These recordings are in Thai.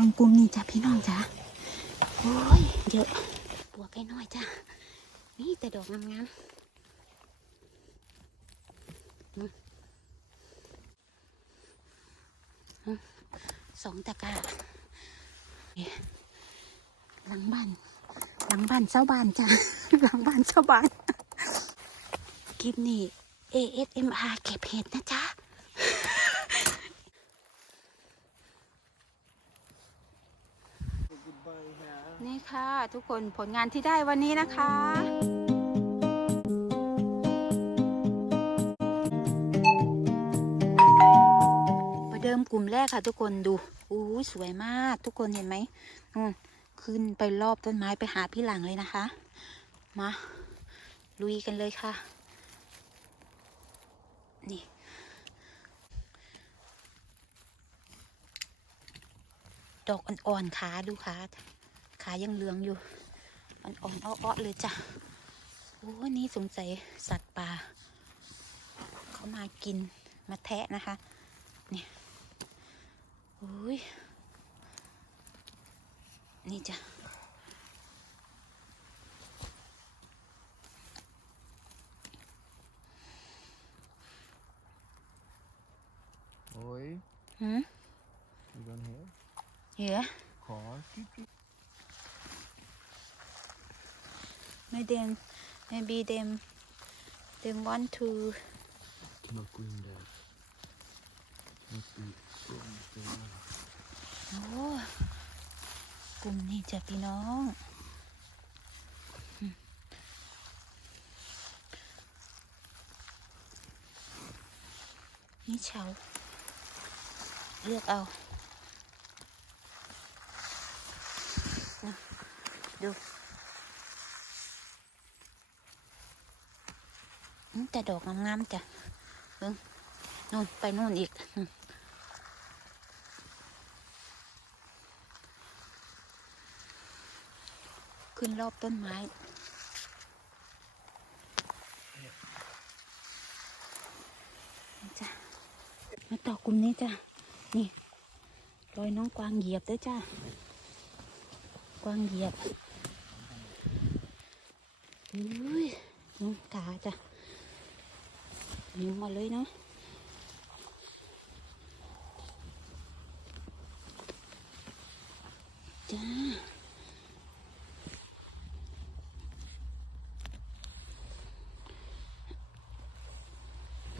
ลงกลุ่มนี่จ้ะพี่น้องจ้ะโอ้ยเยอะปวกไอ้น้อยจ้ะนี่แต่ดอกงามๆอืมสองตะกาหลังบ้าน หลังบ้านเช้าบ้านจ้ะหลังบ้านเช้าบ้านคลิปนี้ ASMR เก็บเห็ดนะจ๊ะ นี่ ค่ะ ทุกคนผลงานที่ได้วันนี้นะคะประเดิมกลุ่มแรกค่ะ ทุกคนดูอู้สวยมาก ทุกคนเห็นไหมนู่นขึ้นไปรอบต้นไม้ไปหาพี่หลังเลยนะคะ มา ลุยกันเลยค่ะ นี่ดอกอ่อนๆขาดูขา ขายังเหลืองอยู่อ่อนๆอ้อๆเลยจ้ะโอ้นี่สงสัยสัตว์ป่าเขามากินมาแทะนะคะ เนี่ยโอ้ยนี่จ้ะ Oi, หืม you don't hear? เหรอ Call. Maybe them, maybe them, them want to Not going there. Must be strong, strong. โอ้กลุ่มนี้จ้ะพี่น้องอืมนี่เฉาเลือกเอานะดูอืม แต่ดอกงามๆจ้ะเบิ่งนู่นไปนู่นอีกขึ้นรอบต้นไม้จ้ะมาต่อกลุ่มนี้จ้ะนี่รอยน้องกวางเหยียบด้วยจ้ะกวางเหยียบอุ้ยน้องกาจ้ะ นิ้วมาเลยเนาะจ้า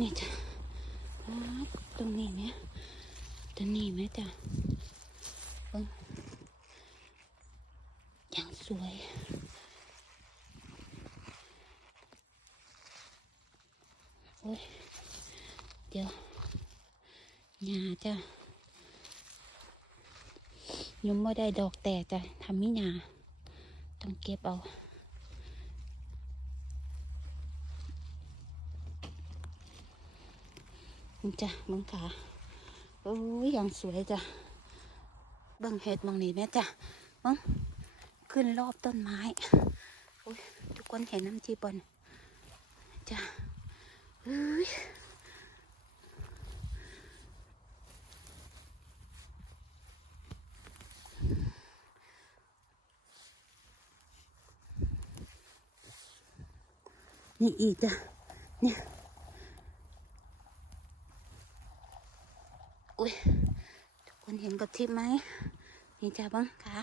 นี่จ้ะตรงนี้ไหมตรงนี้ไหมจ้ะเบิ่งอย่างสวยโอ้ย เดี๋ยวหญ้า จ้ะยังไม่ได้ดอกแต่จ้ะทำมิหญ้าต้องเก็บเอาจ้ะมึงขาโอ้ยอย่างสวยจ้ะเบิ่งเห็ดมองนี่แม่จ้ะมึงขึ้นรอบต้นไม้โอ้ยทุกคนเห็นน้ำจีบอลจ้ะเฮ้ย นี่อีกจ้ะเนี่ยอุ้ยทุกคนเห็นกับทิพไหมนี่จ้าบ้างคะ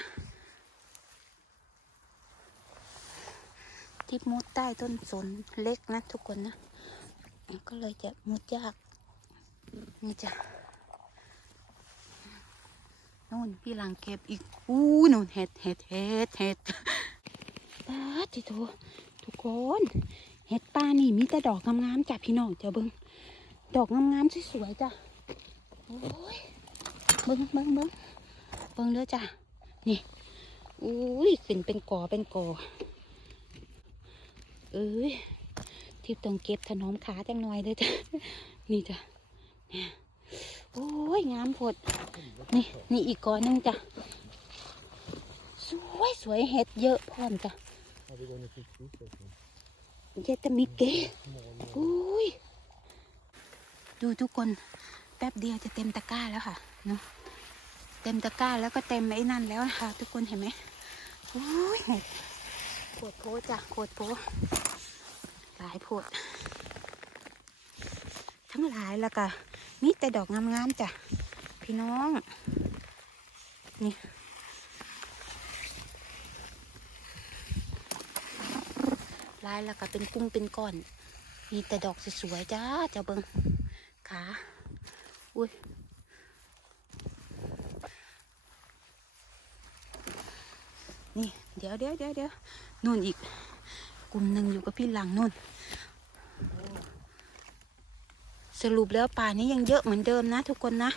ทิพมุดใต้ต้นสนเล็กนะทุกคนนะก็เลยจะมุดยากนี่จ้ะนู่นพี่หลังเก็บอีกอู้นู่นเห็ดเห็ดเห็ดเห็ดป้าจิโตทุกคน เห็ดป้านี่มีแต่ดอกงามๆจ้ะพี่น้องเจ้าเบิ้งดอกงามๆสวยๆจ้ะโอ้ยเบิ้งเบิ้งเบิ้งเบิ้งเด้อจ้ะนี่อุ้ยขึ้นเป็นกอเป็นกอเอ้ยทิพย์ต้องเก็บถนอมขาจังหน่อยเลยจ้ะนี่จ้ะเนี่ยโอ้ยงามโพดนี่นี่อีกกอหนึงจ้ะสวยสวยเห็ดเยอะพร้อมจ้ะ เยต่มีเกอุ้ยดูทุกคนแป๊บเดียวจะเต็มตะกร้าแล้วค่ะเนาะเต็มตะกร้าแล้วก็เต็มไอ้นั่นแล้วนะคะทุกคนเห็นไหมโอ้ยโคตรโพจ้ะโคตรโพหลายโพดทั้งหลายแล้วก็มีแต่ดอกงามๆจ้ะพี่น้องนี่ ลายแล้วก็เป็นกุ้งเป็นก้อน มีแต่ดอกสวยๆจ้าเจ้าเบิงขาอุ้ยนี่เดี๋ยวเดี๋ยวเดี๋ยวเดี๋ยวนู่นอีก กลุ่มหนึ่งอยู่กับพี่หลังนู่น สรุปแล้วป่านี้ยังเยอะเหมือนเดิมนะ ทุกคนนะ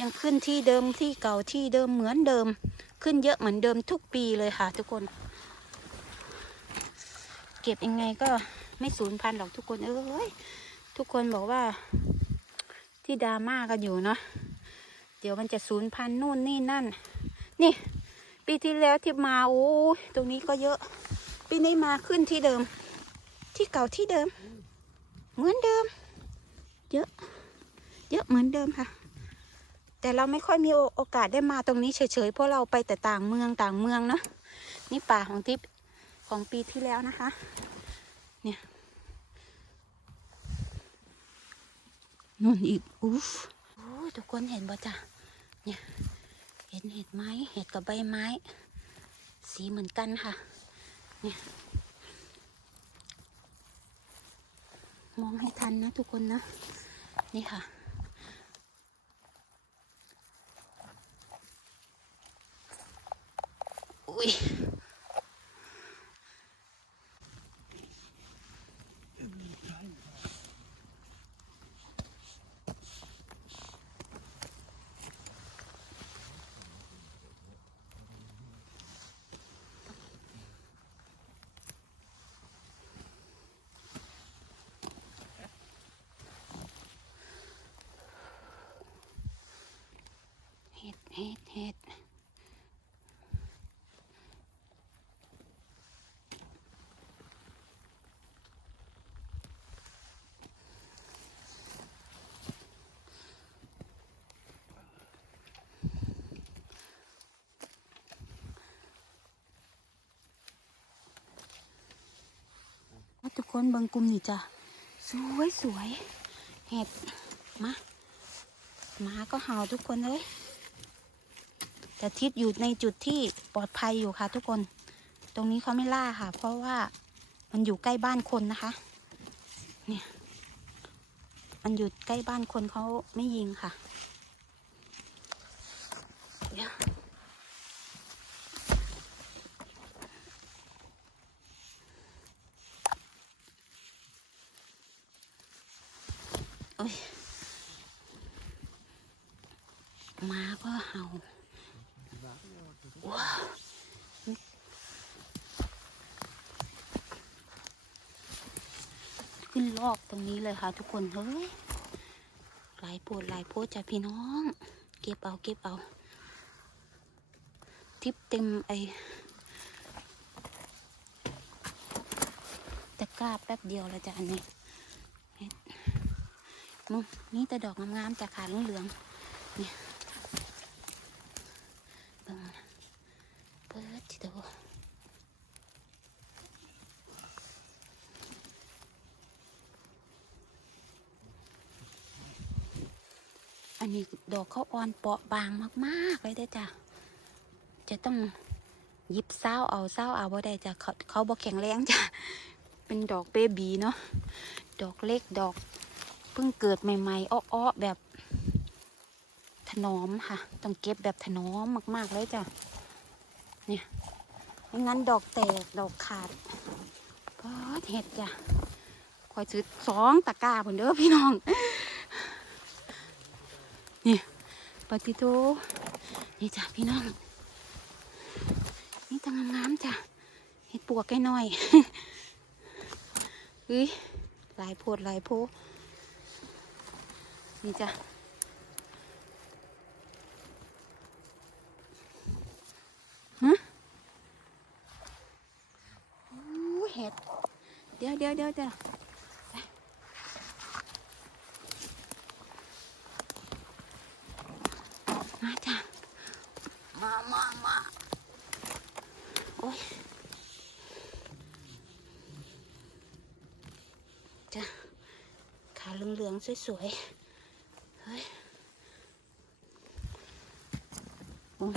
ยังขึ้นที่เดิมที่เก่าที่เดิมเหมือนเดิม ขึ้นเยอะเหมือนเดิมทุกปีเลยค่ะ ทุกคน เก็บยังไงก็ไม่สูญพันธุ์หรอกทุกคนเอ้ยทุกคนบอกว่า ที่ดราม่ากันอยู่เนาะเดี๋ยวมันจะสูญพันธุ์นู่นนี่นั่น นี่ ปีที่แล้วที่มาโอ้ยตรงนี้ก็เยอะ ปีนี้มาขึ้นที่เดิม ที่เก่าที่เดิม เหมือนเดิม เยอะ เยอะเหมือนเดิมค่ะ แต่เราไม่ค่อยมีโอโอกาสได้มาตรงนี้เฉยๆเพราะเราไปแต่ต่างเมืองต่างเมืองเนาะนี่ป่าของทิพย์ ของปีที่แล้วนะคะ เนี่ยนู่นอีกอุ๊ฟโอ้ทุกคนเห็นบ่จ้ะเนี่ยเห็นเห็ดไม้เห็ดกับใบไม้ สีเหมือนกันค่ะ เนี่ยมองให้ทันนะทุกคนนะ นี่ค่ะอุ้ย เห็ดเห็ดทุกคนเบิงกลุ่มนี่จ้ะสวยสวยเห็ดมาหมาก็เห่าทุกคนเลย แต่ทิศอยู่ในจุดที่ปลอดภัยอยู่ค่ะ ทุกคน ตรงนี้เขาไม่ล่าค่ะ เพราะว่ามันอยู่ใกล้บ้านคนนะคะ เนี่ย มันอยู่ใกล้บ้านคนเขาไม่ยิงค่ะเดี๋ยวโอ้ยหมาก็เห่า ว้าวขึ้นลอกตรงนี้ เลยค่ะ ทุกคนเฮ้ยหลายโพดหลายโพดจ้ะพี่น้อง เก็บเอาเก็บเอา ทิปเต็มไอตะกร้าแป๊บเดียวแล้วจ้ะอันนี้มึงนี่แต่ดอกงามๆจากขาเหลืองๆเนี่ยเบิ่งนะเปิดที่ตัวอันนี้ ดอกเขาอ่อนเปราะบางมากๆเลยเด้อจ้ะจะต้องยิบเศร้าเอาเศร้าเอาบ่ได้จ้ะเขาเขาบอกแข็งแรงจ้ะเป็นดอกเบบีเนาะดอกเล็กดอกเพิ่งเกิดใหม่ๆอ้อๆแบบถนอมค่ะ ต้องเก็บแบบถนอมมากๆเลยจ้ะเนี่ยไม่งั้นดอกแตกดอกขาดพอดเห็ดจ้ะคอยซื้อสองตะกร้าผนเด้อพี่น้อง ปฏิโตนี่จ้ะพี่น้อง นี่ตังงามจ้ะเห็ดปวกไก่น้อยเฮ้ยหลายโพดหลายโพนี่จ้ะอู้เห็ด เดี๋ยวเดี๋ยวเดี๋ยวจ้ะไปมาจ้ะ มามาโอ้ย จ้ะขาเหลืองๆสวยๆ เฮ้ยโอ้ย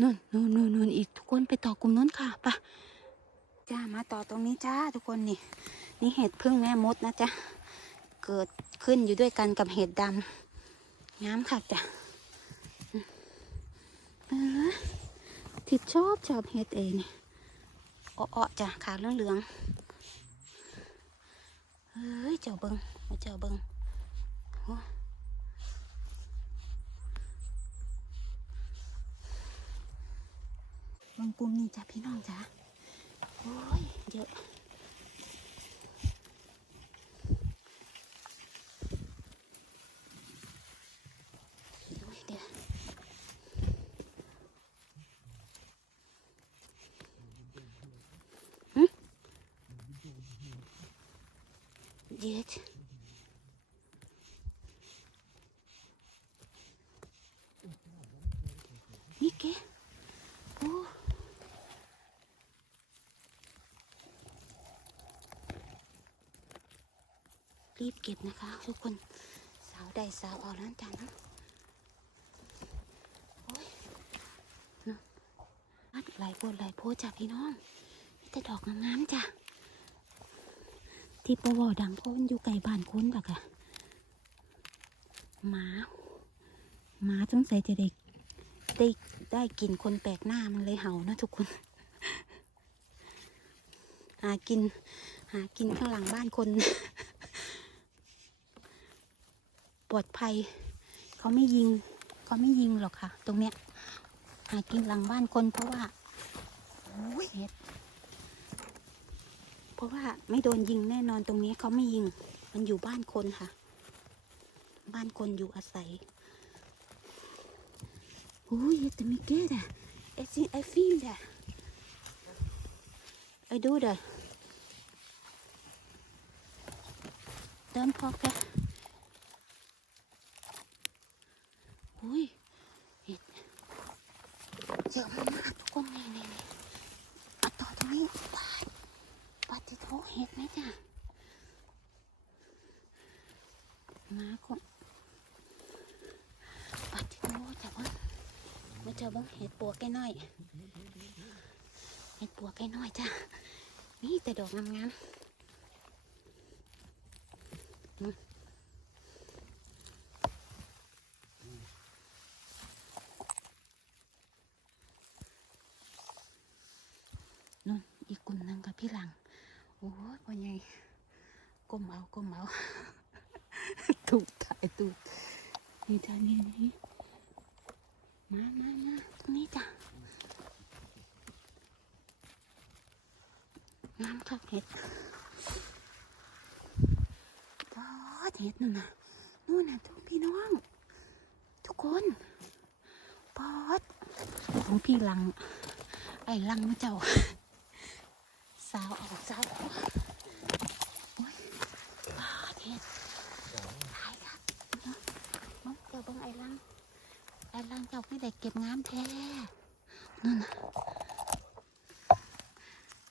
นู่นนู่นนู่นนู่นอีกทุกคนไปต่อกลุ่มนู้นค่ะไปะจ้ามาต่อตรงนี้จ้าทุกคนนี่ นี่เห็ดพึ่งแม่มดนะจ๊ะ เกิดขึ้นอยู่ด้วยกันกับเห็ดดำงามค่ะจ้ะ ที่ชอบชอบเห็ดเองนี่อ้อจ้ะขาเหลืองๆเฮ้ยเจ้าเบิงเอาเจ้าเบิงโอ้บิงปุ่มนี่จ้ะพี่น้องจ้ะโอ้ยเยอะ โอ้ยเดี๋ยวหึเดี๋ยวนี่แกโอ้ รีบเก็บนะคะ ทุกคนสาวใดสาวเอาแล้วจ้ะนะอัดหลายคนหลายโพจ้ะพี่น้องมีแต่ดอกงามๆจ้ะที่ปวดังเพราะมันอยู่ไกลบ้านคนดอกอะหมาหมาสงสัยจะได้ได้ได้กินคนแปลกหน้ามันเลยเห่านะทุกคน หากิน หากินข้างหลังบ้านคน ป ลอดภัย เขาไม่ยิง เขาไม่ยิงหรอกค่ะ ตรงเนี้ยหากินหลังบ้านคนเพราะว่าโอ้ยเห็ดเพราะว่าไม่โดนยิงแน่นอนตรงนี้เขาไม่ยิง มันอยู่บ้านคนค่ะ บ้านคนอยู่อาศัยโอ้ยแต่ไม่เก็ตอะไอซีไอฟีลอะไอดูเด้ยเห็ดเยอะมากทุกคนนี่นี่นี่มาต่อตรงนี้ปาดปาดที่โถเห็ดไหมจ้ะมาคนปาดที่โถแต่ว่ามาเจอบ้างเห็ดปัวแก่น้อย เห็ดปัวแก่น้อยจ้ะนี่แต่ดอกงามๆอืมนู่นอีก กลุ่มหนึงกับพี่หลัง โอ้ยพ่อใหญ่ก้มเอาก้มเอาถูกถ่ายตูดนี่จ้านี่นี่มามามาตรงนี้จ้ะงามครับเห็ดปอดเห็ดนู่นน่ะนู่นน่ะทุกพี่น้อง ทุกคนปอดของพี่หลัง ไอ้ลังมาเจ้า สาวออกสาวออกโอ้ยปาเห็ดตายครับเนาะเจ้าเบิ่งไอ้หลังไอ้หลังเจ้าไม่ได้เก็บงามแท้นั่นน่ะ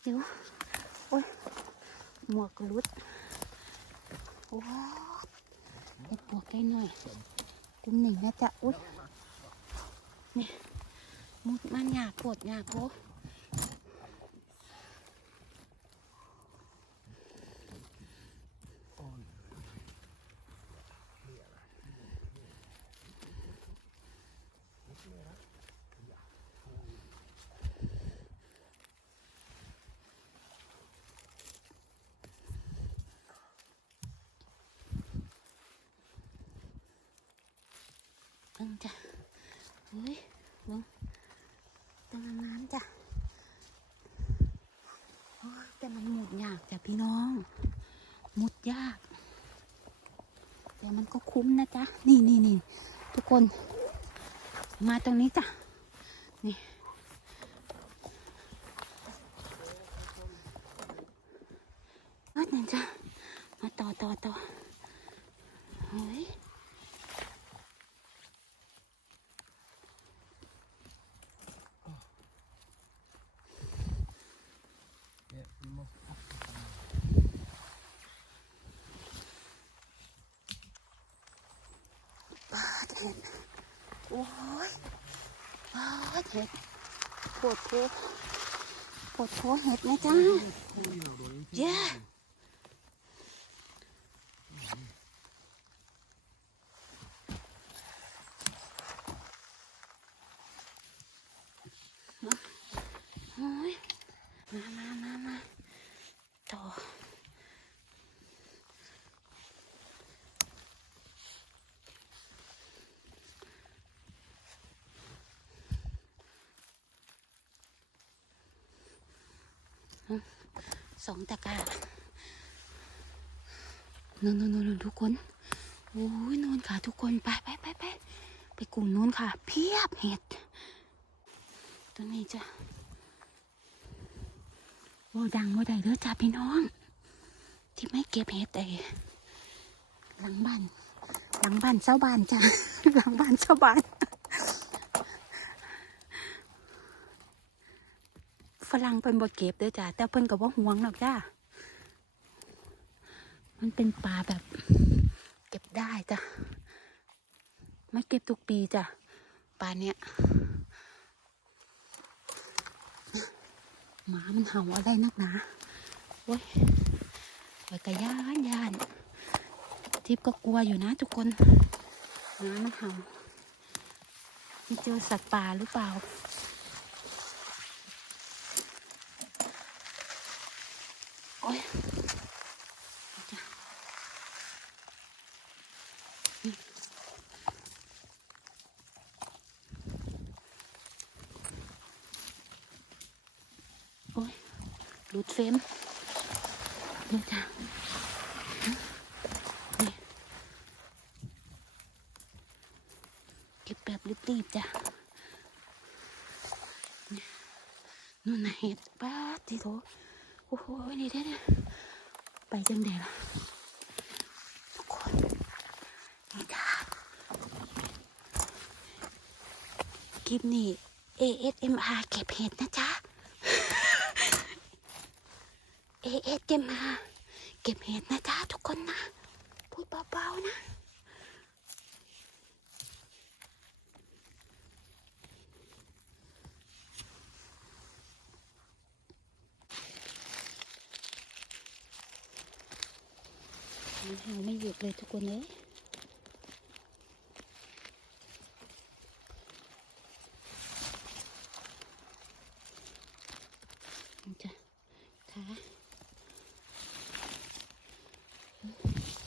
เดี๋ยวโอ้ยหมวกหลุดโอ้ยเด็ดปวกได้หน่อยกุมหนึ่งนะจ๊ะอุ้ยนี่มุดมันหยาโกดหยาโก เบิ่งจ้ะเฮ้ยเบิ่งตังน้ำจ้ะโอ้แต่มันหมุดยากจ้ะพี่น้อง หมุดยาก แต่มันก็คุ้มนะจ๊ะ นี่นี่นี่ทุกคน มาตรงนี้จ้ะ นี่เอิดนั่นจ้ะ มาต่อต่อต่อเฮ้ย ดเห็ดโอ้ยปาเห็ดปวดโพปวดโพเห็ดนะจ้าเย้โอ้ยมามามามาต่อ สองตะกร้านู่นนู่นนู่นทุกคนโอ้ยนู่นค่ะทุกคนไปไปไปไปไปกลุ่มนู้นค่ะ เพียบเห็ด ตัวนี้จ้ะโอ้ดังโมได้เด้อจ้าพี่น้อง ที่ไม่เก็บเห็ดเอหลังบ้าน หลังบ้านเจ้าบ้านจ้ะหลังบ้านเจ้าบ้าน ฝรั่งเป็นบ่เก็บเด้อจ้ะแต่เพิ่นก็บ่ห่วงหรอกจ้ามันเป็นปลาแบบ เก็บได้จ้ะไม่เก็บทุกปีจ้ะปลาเนี้ยหมามันเห่าอะไรนักหนาโอ้ยไปกระยานยานทิพก็กลัวอยู่นะทุกคนหมามันเห่ามันเจอสัตว์ป่าหรือเปล่า โอ้ยนี่โอ้ยหลุดเฟมนี่จ้ะนี่เก็บแบบรีบๆจ้ะนู่นน่ะเห็ดป้าที่โถโอ้โหนี่ได้เนี่ยไปจังเดล่ะทุกคนนี่ค่ะคลิปนี้ ASMR เก็บเห็ดนะจ๊ะ ASMR เก็บเห็ดนะจ๊ะทุกคนนะ พูดเบาๆนะ มันเห่าไม่หยุดเลยทุกคนเลยมันจะขา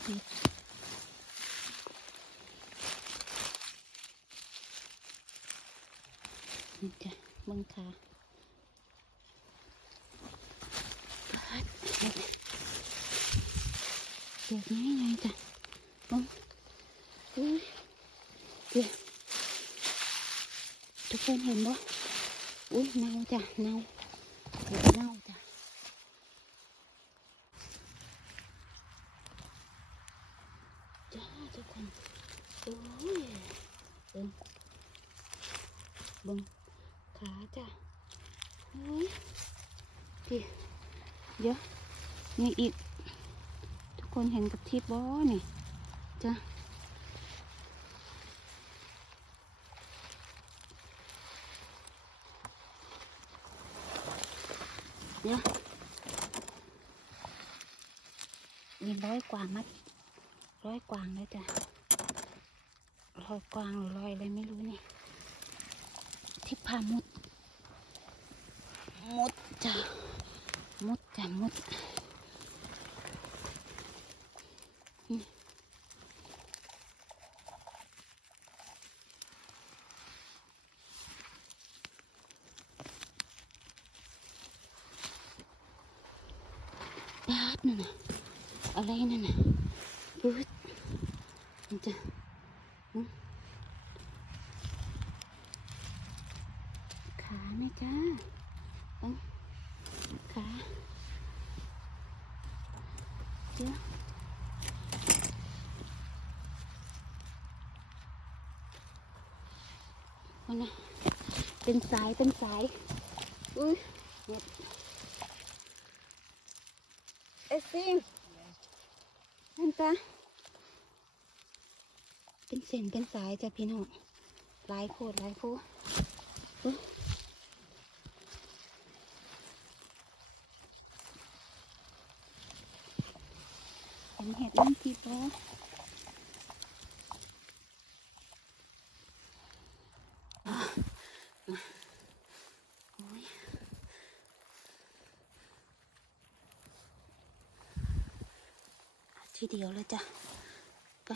เห็ดมันจะเบังขาปัดเห็ด เกิดง่ายไงจ้ะมองอุ้ยเดี๋ยวทุกคนเห็นบ่อุ้ย เน่าจ้ะเน่าเห็ดเน่าจ้ะจ้าทุกคนโอ้ยเบิ้งเบิ้งขาจ้ะอุ้ยพี่เดี๋ยวนี่อีก ทุกคนเห็นกับทิพย์บ่นี่จ้ะเดี๋ยวมีางมัดร้อยกวางเลยจ้ะร้อยกวางหรือร้อยอะไรไม่รู้นี่ทิพามุด มุดจ้ะมุดจ้ะมุด บาดนั่นน่ะอะไรนั่นน่ะปืดมันจะหึขาไหมจ้าเอิ้งขาเดี๋ยวมันน่ะ เป็นสายเป็นสาย อุ้ยเน็ต Assim. Vem cá. Que เป็นเส้นเป็นสายจ้ะพี่น้องหลายโคตรหลายโคตรเห็นเห็ดน้ำทิพย์แล้วอะมาโอ้ย ทีเดียวเลยจ้ะไป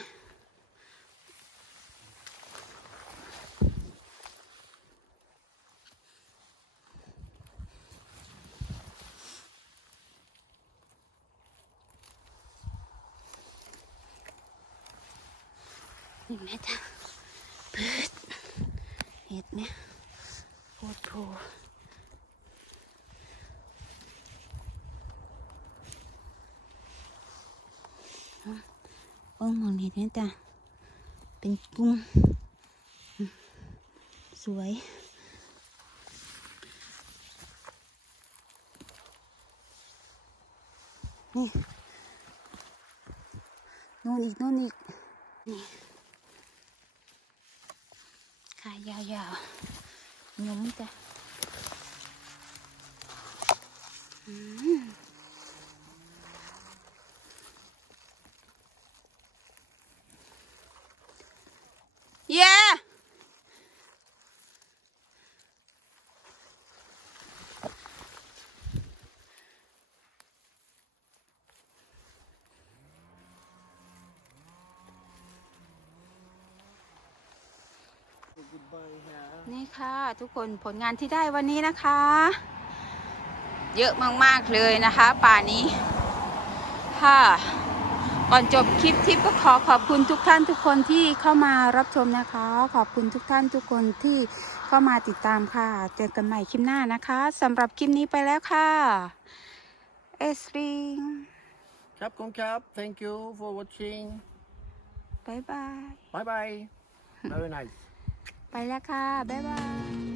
นี่แม่จ้ะปืดเห็ดไหมโคตรโผเบิ้งมองเห็ดไหม จ้ะ เป็นกุ้ง สวย นี่นู่นอีกนู่นอีก นี่ขายยาวๆหยุมจ้ะ อืมเย้ นี่ค่ะทุกคนผลงานที่ได้วันนี้นะคะ เยอะมากๆเลยนะคะ ป่านี้ค่ะก่อนจบคลิปทิปก็ขอขอบคุณทุกท่านทุกคนที่เข้ามารับชมนะคะ ขอบคุณทุกท่านทุกคนที่เข้ามาติดตามค่ะเจอกันใหม่คลิปหน้านะคะสำหรับคลิปนี้ไปแล้วค่ะเอสริงครับคุณครับ thank you for watching บายบาย bye bye very nice ไปแล้วค่ะ บ๊ายบาย